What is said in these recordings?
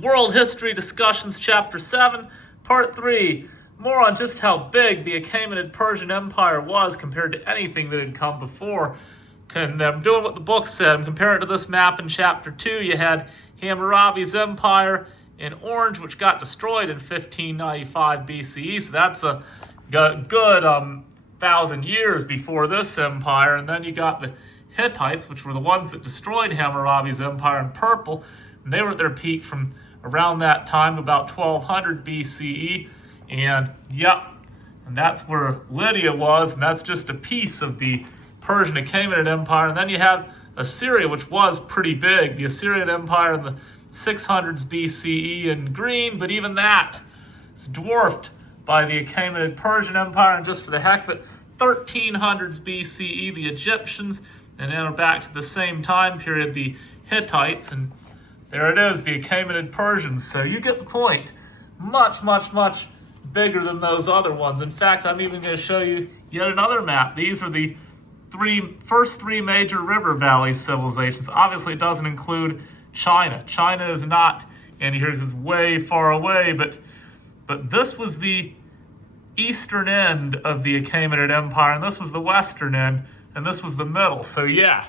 World History Discussions, Chapter 7, Part 3. More on just how big the Achaemenid Persian Empire was compared to anything that had come before. And I'm doing what the book said. I'm comparing it to this map in Chapter 2. You had Hammurabi's Empire in orange, which got destroyed in 1595 BCE. So that's a good 1,000 years before this empire. And then you got the Hittites, which were the ones that destroyed Hammurabi's empire, in purple. And they were at their peak from around that time, about 1200 BCE. And that's where Lydia was, and that's just a piece of the Persian Achaemenid Empire. And then you have Assyria, which was pretty big. The Assyrian Empire in the 600s BCE in green, but even that is dwarfed by the Achaemenid Persian Empire. And just for the heck of it, 1300s BCE, the Egyptians, and then back to the same time period, the Hittites, and there it is, the Achaemenid Persians. So you get the point. Much, much, much bigger than those other ones. In fact, I'm even going to show you yet another map. These are the first three major river valley civilizations. Obviously, it doesn't include China. China is not in here because it's way far away, but this was the eastern end of the Achaemenid Empire, and this was the western end, and this was the middle. So yeah,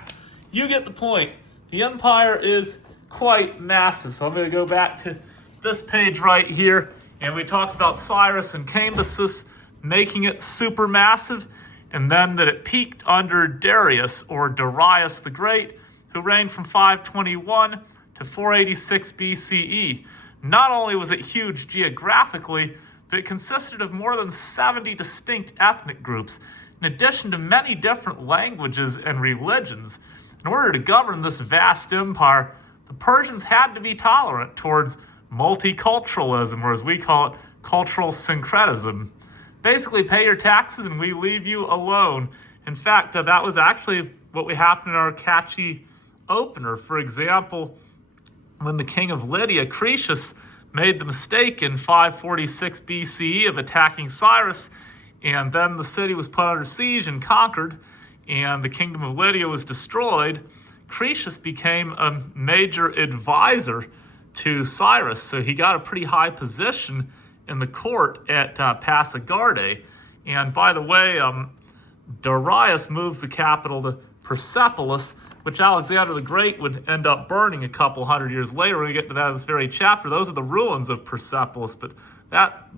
you get the point. The empire is quite massive. So I'm going to go back to this page right here, and we talked about Cyrus and Cambyses making it super massive, and then that it peaked under Darius, or Darius the Great, who reigned from 521 to 486 BCE. Not only was it huge geographically, but it consisted of more than 70 distinct ethnic groups, in addition to many different languages and religions. In order to govern this vast empire, the Persians had to be tolerant towards multiculturalism, or as we call it, cultural syncretism. Basically, pay your taxes and we leave you alone. In fact, that was actually what happened in our catchy opener. For example, when the king of Lydia, Croesus, made the mistake in 546 BCE of attacking Cyrus, and then the city was put under siege and conquered, and the kingdom of Lydia was destroyed, Croesus became a major advisor to Cyrus. So he got a pretty high position in the court at Pasargadae. And by the way, Darius moves the capital to Persepolis, which Alexander the Great would end up burning a couple hundred years later. When we get to that in this very chapter, those are the ruins of Persepolis. But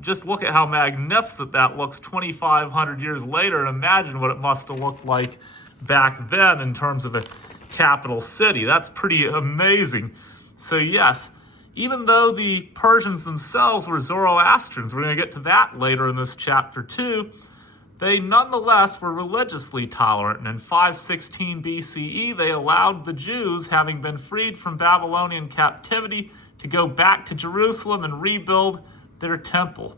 just look at how magnificent that looks 2,500 years later, and imagine what it must have looked like back then in terms of a capital city. That's pretty amazing. So yes, even though the Persians themselves were Zoroastrians, we're going to get to that later in this chapter too, they nonetheless were religiously tolerant. And in 516 BCE, they allowed the Jews, having been freed from Babylonian captivity, to go back to Jerusalem and rebuild their temple.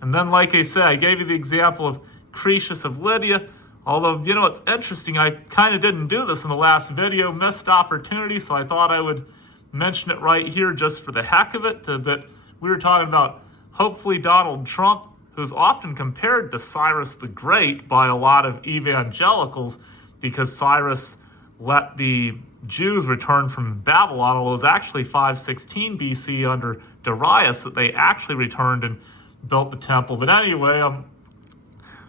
And then, like I said, I gave you the example of Croesus of Lydia. Although, it's interesting, I kind of didn't do this in the last video, missed opportunity, so I thought I would mention it right here just for the heck of it, that we were talking about, hopefully, Donald Trump, who's often compared to Cyrus the Great by a lot of evangelicals, because Cyrus let the Jews return from Babylon, although it was actually 516 BC under Darius that they actually returned and built the temple. But anyway,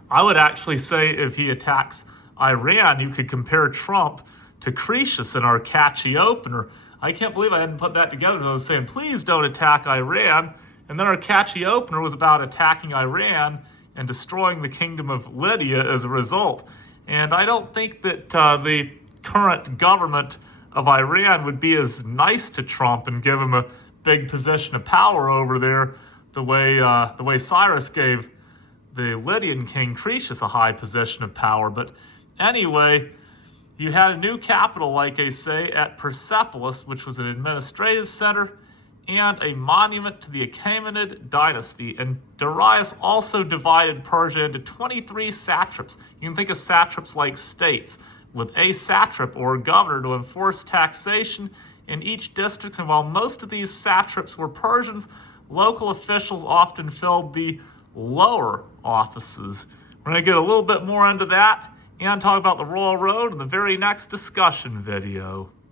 I would actually say if he attacks Iran, you could compare Trump to Croesus in our catchy opener. I can't believe I hadn't put that together. I was saying, please don't attack Iran. And then our catchy opener was about attacking Iran and destroying the kingdom of Lydia as a result. And I don't think that the current government of Iran would be as nice to Trump and give him a big position of power over there the way Cyrus gave the Lydian king Croesus a high position of power. But anyway, you had a new capital, like I say, at Persepolis, which was an administrative center and a monument to the Achaemenid dynasty. And Darius also divided Persia into 23 satraps. You can think of satraps like states, with a satrap or governor to enforce taxation in each district. And while most of these satraps were Persians, local officials often filled the lower offices. We're going to get a little bit more into that and talk about the Royal Road in the very next discussion video.